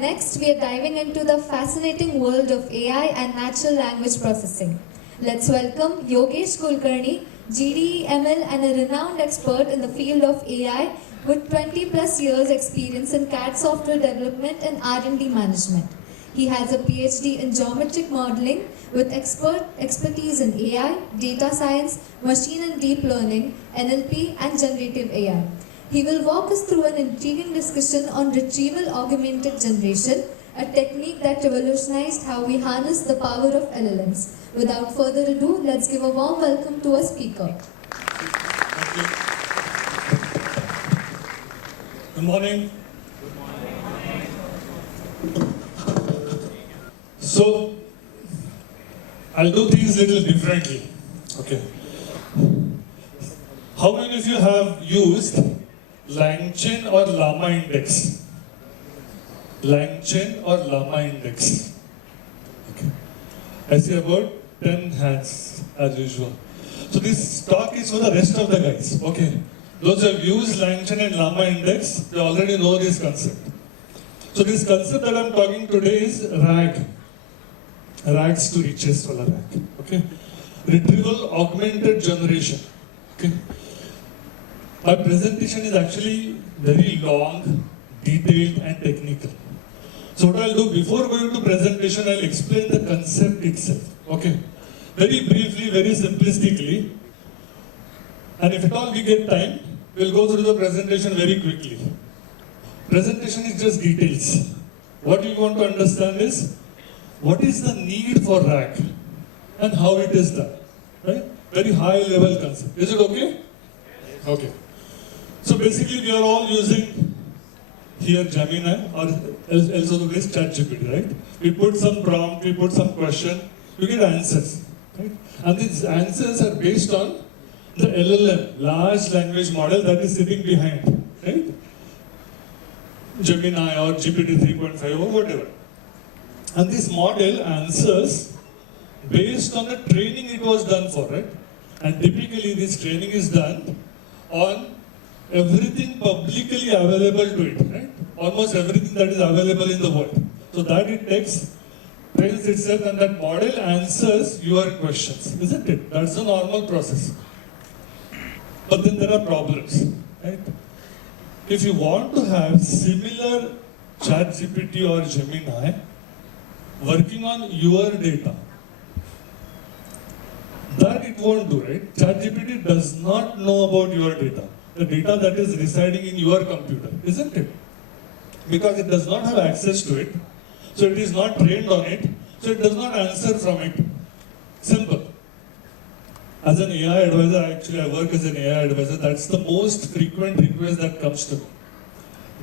next we are diving into the fascinating world of AI and natural language processing. Let's welcome Yogesh Kulkarni, GDE ML and a renowned expert in the field of AI with 20 plus years experience in CAD software development and R&D management. He has a PhD in geometric modeling with expertise in AI, data science, machine and deep learning, NLP and generative AI. He will walk us through an intriguing discussion on Retrieval-Augmented Generation, a technique that revolutionized how we harness the power of LLMs. Without further ado, let's give a warm welcome to our speaker. Thank you. Good morning. So, I'll do things a little differently. Okay. How many of you have used LangChain or Llama Index? LangChain or Llama Index? Okay. I see about 10 hands as usual. So this talk is for the rest of the guys. Okay. Those who have used LangChain and Llama Index, they already know this concept. So this concept that I'm talking today is RAG. Rags to riches wala RAG. Okay. Retrieval-Augmented Generation. Okay. My presentation is actually very long, detailed and technical. So what I'll do before going to presentation, I'll explain the concept itself. Okay. Very briefly, very simplistically. And if at all we get time, we'll go through the presentation very quickly. Presentation is just details. What we want to understand is, what is the need for RAG and how it is done? Right? Very high level concept. Is it okay? Okay. So basically we are all using here Gemini or else other place ChatGPT, right? We put some prompt, we put some question, you get answers. Right? And these answers are based on the LLM, large language model that is sitting behind, right? Gemini or GPT 3.5 or whatever. And this model answers based on the training it was done for, right? And typically this training is done on everything publicly available to it, right? Almost everything that is available in the world. So that it takes, trains itself and that model answers your questions, isn't it? That's the normal process. But then there are problems, right? If you want to have similar ChatGPT or Gemini working on your data, that it won't do, right? ChatGPT does not know about your data, the data that is residing in your computer, isn't it? Because it does not have access to it, so it is not trained on it, so it does not answer from it. Simple. As an AI advisor, actually I work as an AI advisor, that's the most frequent request that comes to me.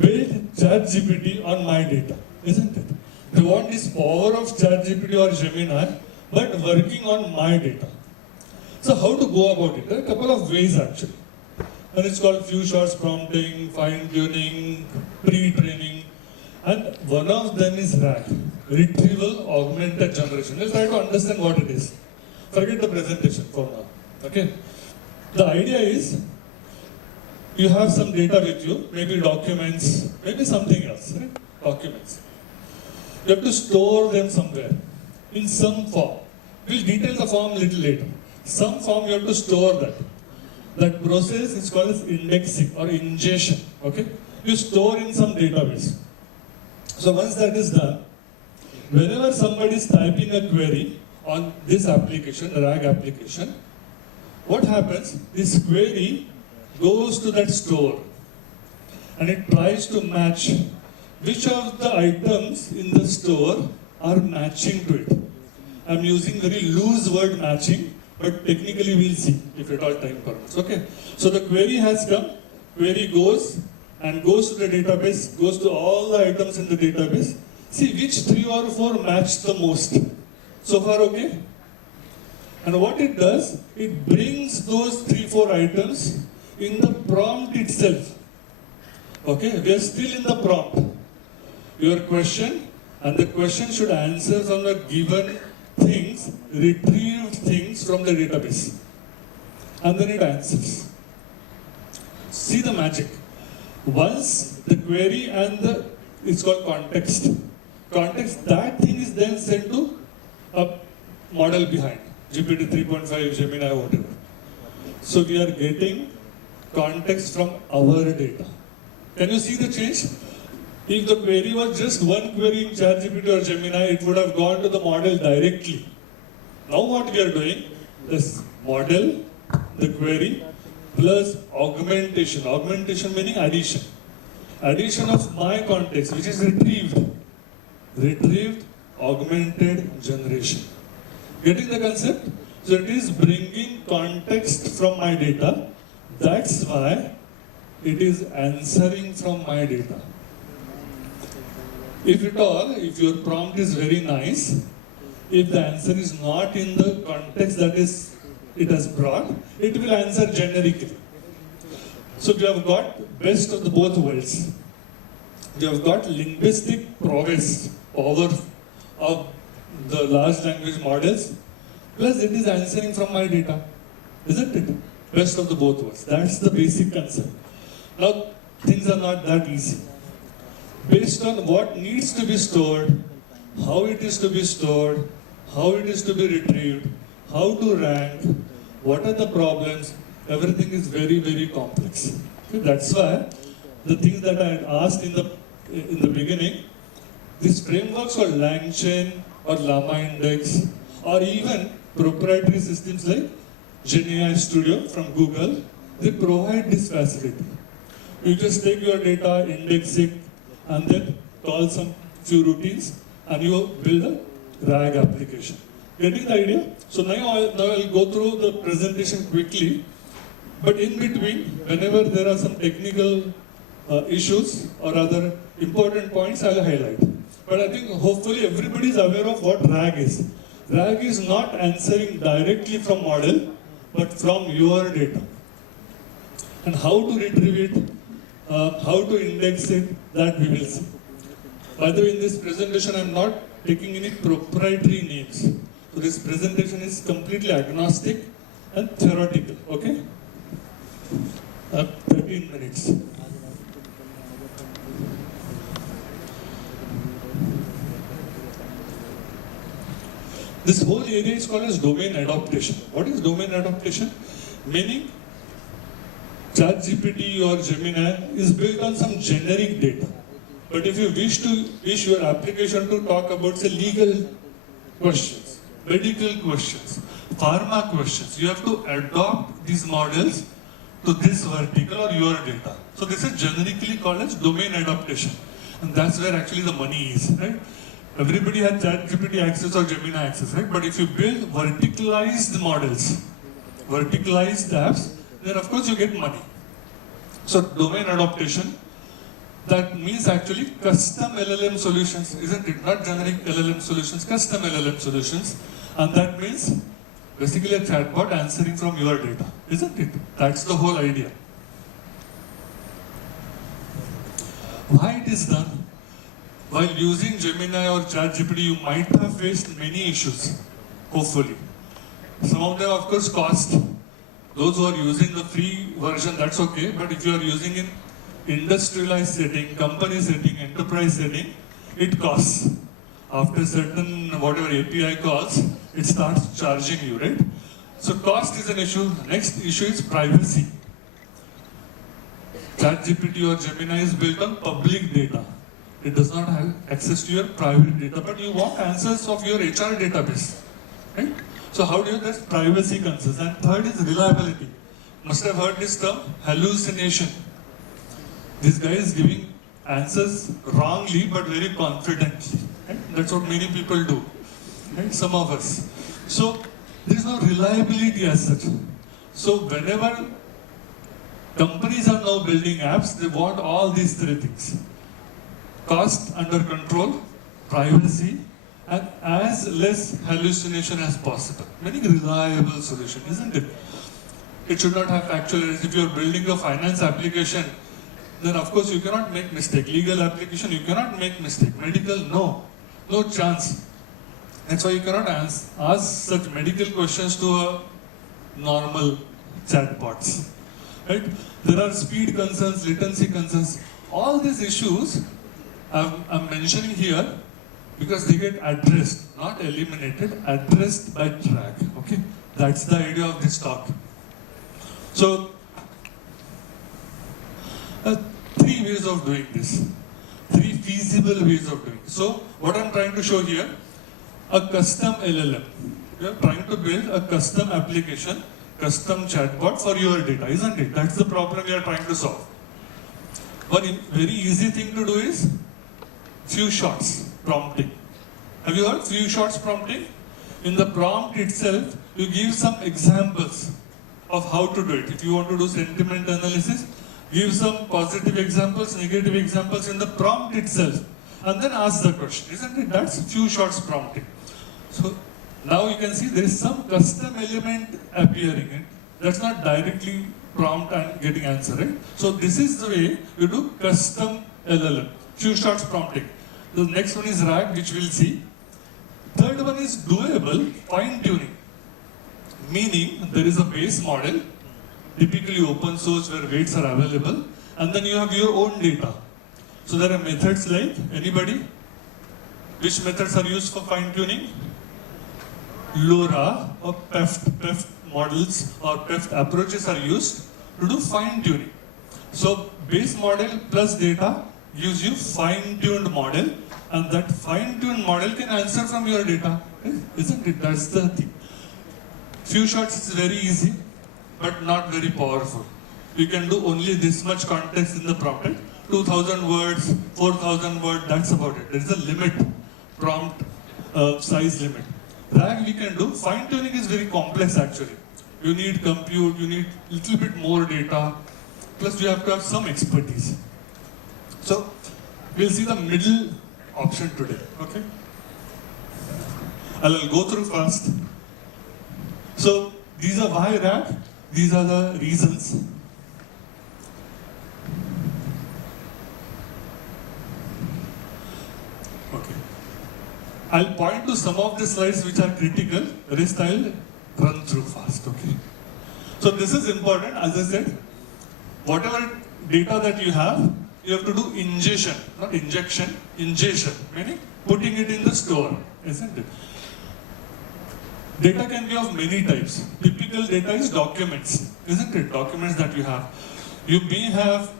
Build ChatGPT on my data, isn't it? They want this power of ChatGPT or Gemini, but working on my data. So how to go about it? There are a couple of ways actually. And it's called few shots prompting, fine-tuning, pre-training. And one of them is RAG, Retrieval-Augmented Generation. Let's try to understand what it is. Forget the presentation for now. Okay? The idea is, you have some data with you, maybe documents, maybe something else, right? Documents. You have to store them somewhere, in some form. We'll detail the form a little later. Some form you have to store that. That process is called as indexing or ingestion, okay? You store in some database. So once that is done, whenever somebody is typing a query on this application, the RAG application, what happens? This query goes to that store and it tries to match which of the items in the store are matching to it. I'm using very loose word matching, but technically we'll see if at all time permits. Okay. So the query has come, query goes to the database, goes to all the items in the database. See which 3 or 4 match the most. So far okay? And what it does, it brings those 3-4 items in the prompt itself. Okay, we are still in the prompt. Your question, and the question should answer from the given things, retrieved things from the database. And then it answers. See the magic. Once the query and the it's called context. Context, that thing is then sent to a model behind, GPT 3.5, Gemini, whatever. So we are getting context from our data. Can you see the change? If the query was just one query in ChatGPT or Gemini, it would have gone to the model directly. Now what we are doing, this model, the query, plus augmentation. Augmentation meaning addition. Addition of my context, which is retrieved. Retrieved, augmented generation. Getting the concept? So it is bringing context from my data. That's why it is answering from my data. If at all, if your prompt is very nice, if the answer is not in the context that is it has brought, it will answer generically. So we have got best of the both worlds. We have got linguistic prowess, power of the large language models, plus it is answering from my data, isn't it? Best of the both worlds. That's the basic concept. Now, things are not that easy. Based on what needs to be stored, how it is to be stored, how it is to be retrieved, how to rank, what are the problems, everything is very, very complex. Okay, that's why the things that I had asked in the beginning, these frameworks called LangChain or Llama Index, or even proprietary systems like GenAI Studio from Google, they provide this facility. You just take your data, index it, and then call some few routines, and you build a RAG application. Getting the idea? So now I'll go through the presentation quickly, but in between, whenever there are some technical issues or other important points, I'll highlight. But I think hopefully everybody is aware of what RAG is. RAG is not answering directly from model, but from your data. And how to retrieve it, how to index it, that we will see. By the way, in this presentation, I'm not taking any proprietary names. So this presentation is completely agnostic and theoretical, okay? 13 minutes. This whole area is called as domain adaptation. What is domain adaptation? Meaning, ChatGPT or Gemini is built on some generic data. But if you wish your application to talk about, say, legal questions, medical questions, pharma questions, you have to adopt these models to this vertical or your data. So this is generically called as domain adaptation. And that's where actually the money is, right? Everybody has ChatGPT access or Gemini access, right? But if you build verticalized models, verticalized apps, then of course you get money. So domain adaptation, that means actually custom LLM solutions, isn't it? Not generic LLM solutions, custom LLM solutions. And that means basically a chatbot answering from your data, isn't it? That's the whole idea. Why it is done? While using Gemini or ChatGPT, you might have faced many issues, hopefully. Some of them, of course, cost. Those who are using the free version, that's okay. But if you are using in industrialized setting, company setting, enterprise setting, it costs. After certain, whatever API calls, it starts charging you, right? So cost is an issue. The next issue is privacy. ChatGPT or Gemini is built on public data. It does not have access to your private data, but you want answers of your HR database, right? So how do you address privacy concerns? And third is reliability. Must have heard this term, hallucination. This guy is giving answers wrongly but very confidently. Right? That's what many people do, right? Some of us. So there is no reliability as such. So whenever companies are now building apps, they want all these three things. Cost under control, privacy, and as less hallucination as possible. Very reliable solution, isn't it? It should not have factual errors. If you are building a finance application, then of course you cannot make mistake. Legal application, you cannot make mistake. Medical, no chance. That's why you cannot ask such medical questions to a normal chatbots. Right? There are speed concerns, latency concerns. All these issues I'm mentioning here because they get addressed, not eliminated, addressed by track. Okay, that's the idea of this talk. So, three ways of doing this, three feasible ways of doing it. So, what I'm trying to show here, a custom LLM. We are trying to build a custom application, custom chatbot for your data, isn't it? That's the problem we are trying to solve. One very easy thing to do is few shots prompting. Have you heard few shots prompting? In the prompt itself, you give some examples of how to do it. If you want to do sentiment analysis, give some positive examples, negative examples in the prompt itself, and then ask the question, isn't it? That's few shots prompting. So now you can see there is some custom element appearing in. That's not directly prompt and getting answer, right? So this is the way you do custom LLM, few shots prompting. The next one is RAG, which we'll see. Third one is doable fine tuning, meaning there is a base model, typically open source where weights are available, and then you have your own data. So there are methods like, anybody? Which methods are used for fine tuning? LoRa or PEFT models or PEFT approaches are used to do fine tuning. So base model plus data gives you fine-tuned model, and that fine-tuned model can answer from your data, isn't it? That's the thing. Few shots is very easy, but not very powerful. You can do only this much context in the prompt, right? 2,000 words, 4,000 words, that's about it. There is a limit, prompt size limit. RAG we can do. Fine-tuning is very complex actually. You need compute, you need little bit more data, plus you have to have some expertise. So, we'll see the middle option today, okay? I'll go through fast. So, these are why RAG, these are the reasons. Okay. I'll point to some of the slides which are critical, rest I'll run through fast, okay? So this is important, as I said, whatever data that you have to do ingestion, not injection, ingestion, meaning putting it in the store, isn't it? Data can be of many types. Typical data is documents, isn't it? Documents that you have. You may have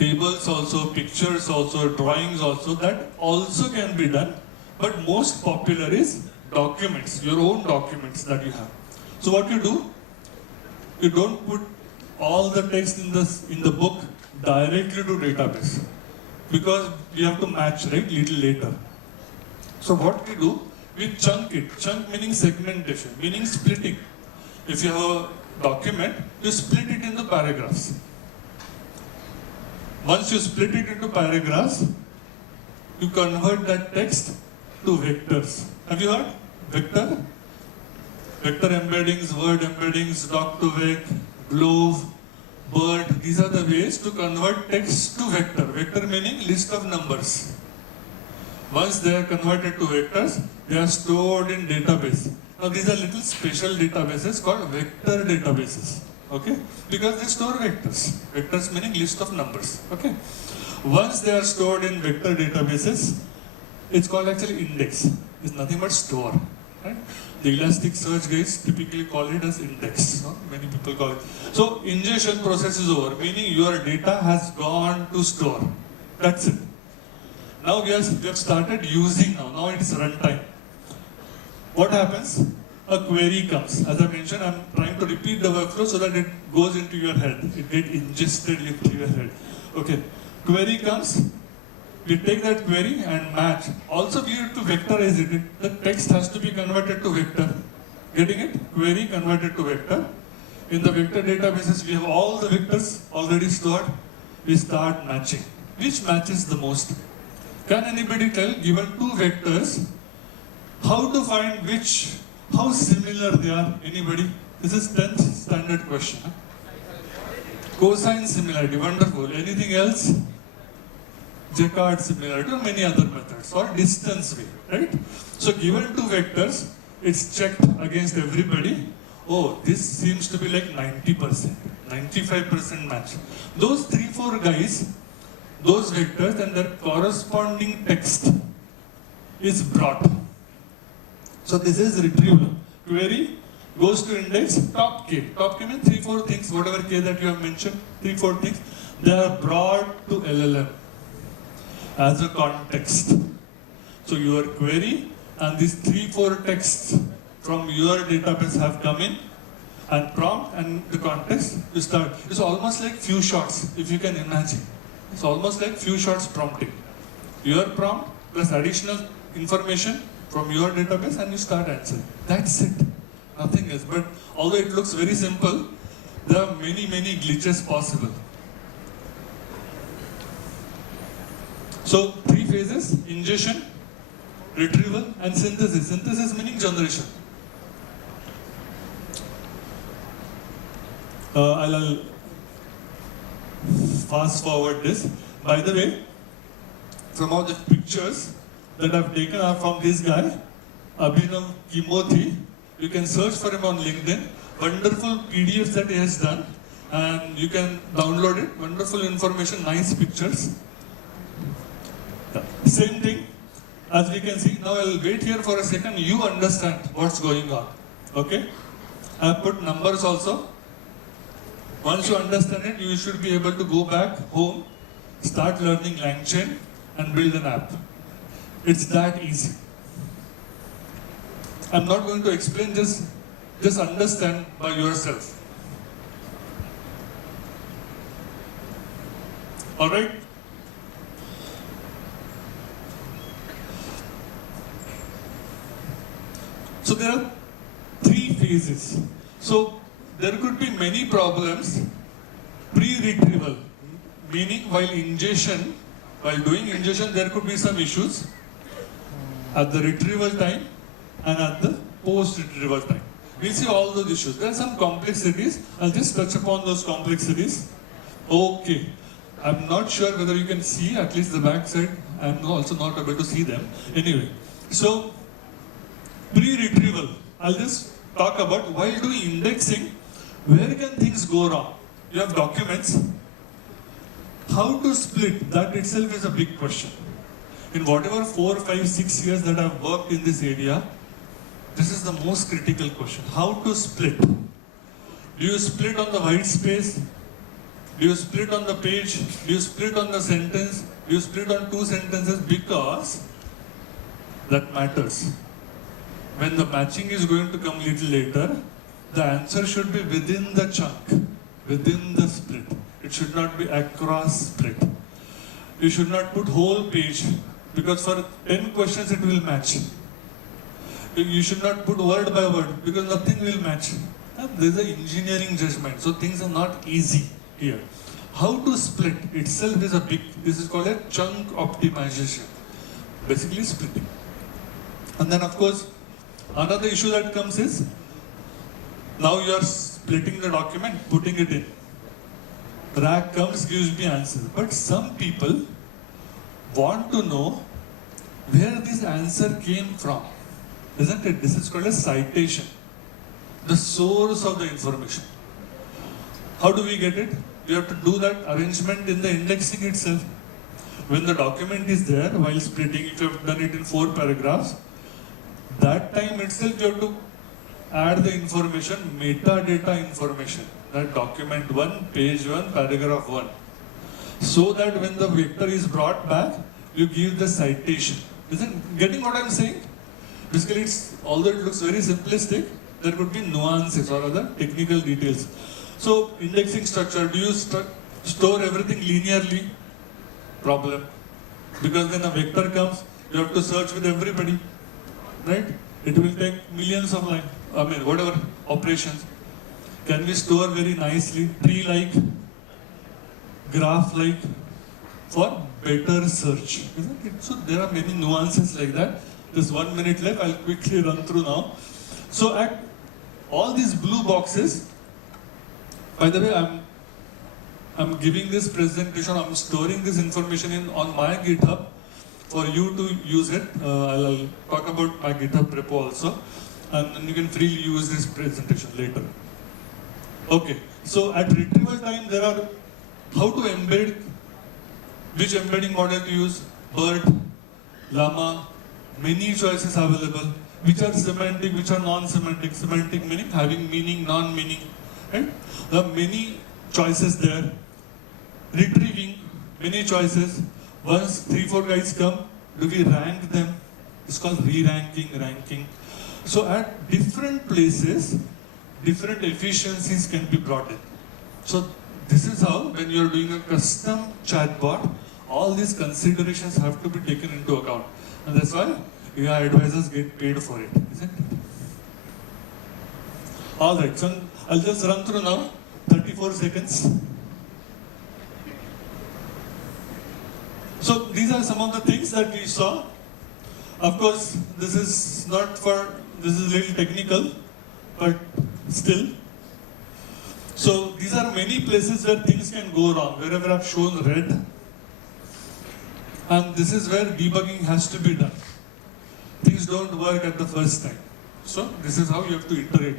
tables also, pictures also, drawings also, that also can be done. But most popular is documents, your own documents that you have. So what you do, you don't put all the text in the book directly to database, because we have to match, right, little later. So what we do, we chunk it. Chunk meaning segmentation, meaning splitting. If you have a document, you split it into paragraphs. Once you split it into paragraphs, you convert that text to vectors. Have you heard? Vector? Vector embeddings, word embeddings, doc2vec, glove, bird. These are the ways to convert text to vector. Vector meaning list of numbers. Once they are converted to vectors, they are stored in database. Now these are little special databases called vector databases. Okay? Because they store vectors. Vectors meaning list of numbers. Okay? Once they are stored in vector databases, it's called actually index. It's nothing but store. Right? The Elasticsearch guys typically call it as index. No? Many people call it. So ingestion process is over, meaning your data has gone to store. That's it. Now we have started using now it is runtime. What happens? A query comes. As I mentioned, I'm trying to repeat the workflow so that it goes into your head. It gets ingested into your head. Okay. Query comes. We take that query and match. Also we have to vectorize it. The text has to be converted to vector. Getting it? Query converted to vector. In the vector databases, we have all the vectors already stored. We start matching. Which matches the most? Can anybody tell, given two vectors, how to find which, how similar they are? Anybody? This is 10th standard question. Huh? Cosine similarity, wonderful. Anything else? Jacquard similarity or many other methods, or distance way, right? So given two vectors, it's checked against everybody. Oh, this seems to be like 90%, 95% match. Those 3-4 guys, those vectors and their corresponding text is brought. So this is retrieval. Query goes to index top k. Top k means 3-4 things, whatever k that you have mentioned, 3-4 things, they are brought to LLM as a context. So your query and these 3-4 texts from your database have come in and prompt and the context you start. It's almost like few shots, if you can imagine. It's almost like few shots prompting. Your prompt plus additional information from your database and you start answering. That's it. Nothing else. But although it looks very simple, there are many glitches possible. So 3 phases: ingestion, retrieval and synthesis. Synthesis meaning generation. I'll fast forward this. By the way, some of the pictures that I've taken are from this guy, Abhinav Kimothi. You can search for him on LinkedIn. Wonderful PDFs that he has done, and you can download it. Wonderful information, nice pictures. Same thing, as we can see. Now I'll wait here for a second. You understand what's going on. Okay? I've put numbers also. Once you understand it, you should be able to go back home, start learning LangChain, and build an app. It's that easy. I'm not going to explain this, just understand by yourself. Alright? So there are 3 phases. So there could be many problems pre-retrieval, meaning while ingestion, while doing ingestion, there could be some issues at the retrieval time and at the post-retrieval time. We'll see all those issues. There are some complexities. I'll just touch upon those complexities. Okay. I'm not sure whether you can see, at least the back side. I'm also not able to see them. Anyway, so pre-retrieval. I'll just talk about while doing indexing, where can things go wrong? You have documents. How to split, that itself is a big question. In whatever 4, 5, 6 years that I've worked in this area, this is the most critical question. How to split? Do you split on the white space? Do you split on the page? Do you split on the sentence? Do you split on 2 sentences? Because that matters. When the matching is going to come little later, the answer should be within the chunk, within the split. It should not be across split. You should not put whole page, because for 10 questions it will match. You should not put word by word, because nothing will match. There is an engineering judgment, so things are not easy here. How to split itself is a big, this is called a chunk optimization. Basically splitting. And then of course, another issue that comes is, now you are splitting the document, putting it in. RAG comes, gives me answer. But some people want to know where this answer came from. Isn't it? This is called a citation. The source of the information. How do we get it? We have to do that arrangement in the indexing itself. When the document is there, while splitting, if you have done it in 4 paragraphs, that time itself you have to add the information, metadata information. That document 1, page 1, paragraph 1. So that when the vector is brought back, you give the citation. Isn't getting what I'm saying? Basically, although it looks very simplistic, there could be nuances or other technical details. So, indexing structure, do you store everything linearly? Problem. Because when a vector comes, you have to search with everybody. Right? It will take millions of lines. Whatever operations. Can we store very nicely, tree-like, graph-like, for better search? Isn't it? So there are many nuances like that. There's 1 minute left, I'll quickly run through now. So at all these blue boxes, by the way, I'm giving this presentation, I'm storing this information on my GitHub for you to use it. I'll talk about my GitHub repo also, and then you can freely use this presentation later. Okay, so at retrieval time, there are how to embed Which embedding model to use? BERT, Llama, many choices available. Which are semantic, which are non-semantic. Semantic meaning having meaning, non-meaning. Right? There are many choices there. Retrieving, many choices. Once 3-4 guys come, do we rank them? It's called re-ranking, ranking. So at different places, different efficiencies can be brought in. So this is how, when you're doing a custom chatbot, all these considerations have to be taken into account. And that's why AI advisors get paid for it, isn't it? Alright, so I'll just run through now, 34 seconds. So these are some of the things that we saw. Of course, this is a little technical, but still. So these are many places where things can go wrong, wherever I've shown red. And this is where debugging has to be done. Things don't work at the first time. So this is how you have to iterate.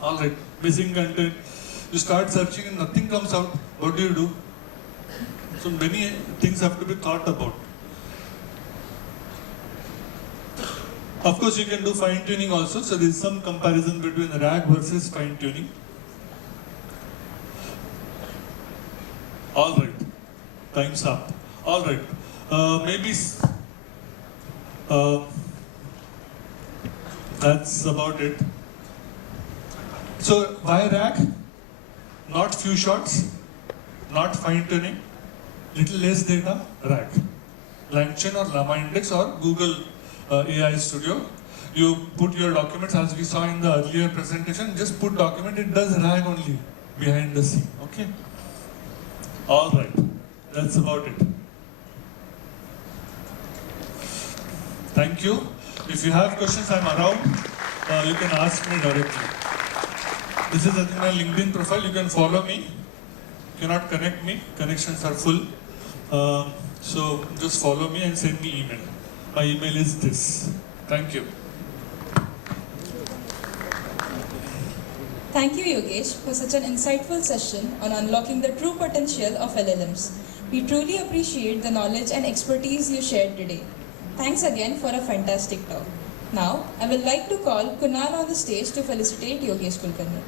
Alright, missing content. You start searching and nothing comes out. What do? So many things have to be thought about. Of course, you can do fine-tuning also. So there is some comparison between RAG versus fine-tuning. All right, time's up. All right, that's about it. So why RAG? Not few shots, not fine-tuning, little less data, RAG. LangChain or Llama Index or Google AI Studio. You put your documents, as we saw in the earlier presentation, just put document, it does RAG only behind the scene, okay? All right, that's about it. Thank you. If you have questions, I'm around. You can ask me directly. This is my LinkedIn profile. You can follow me. You cannot connect me. Connections are full. So just follow me and send me email. My email is this. Thank you. Thank you, Yogesh, for such an insightful session on unlocking the true potential of LLMs. We truly appreciate the knowledge and expertise you shared today. Thanks again for a fantastic talk. Now, I would like to call Kunal on the stage to felicitate Yogesh Kulkarni.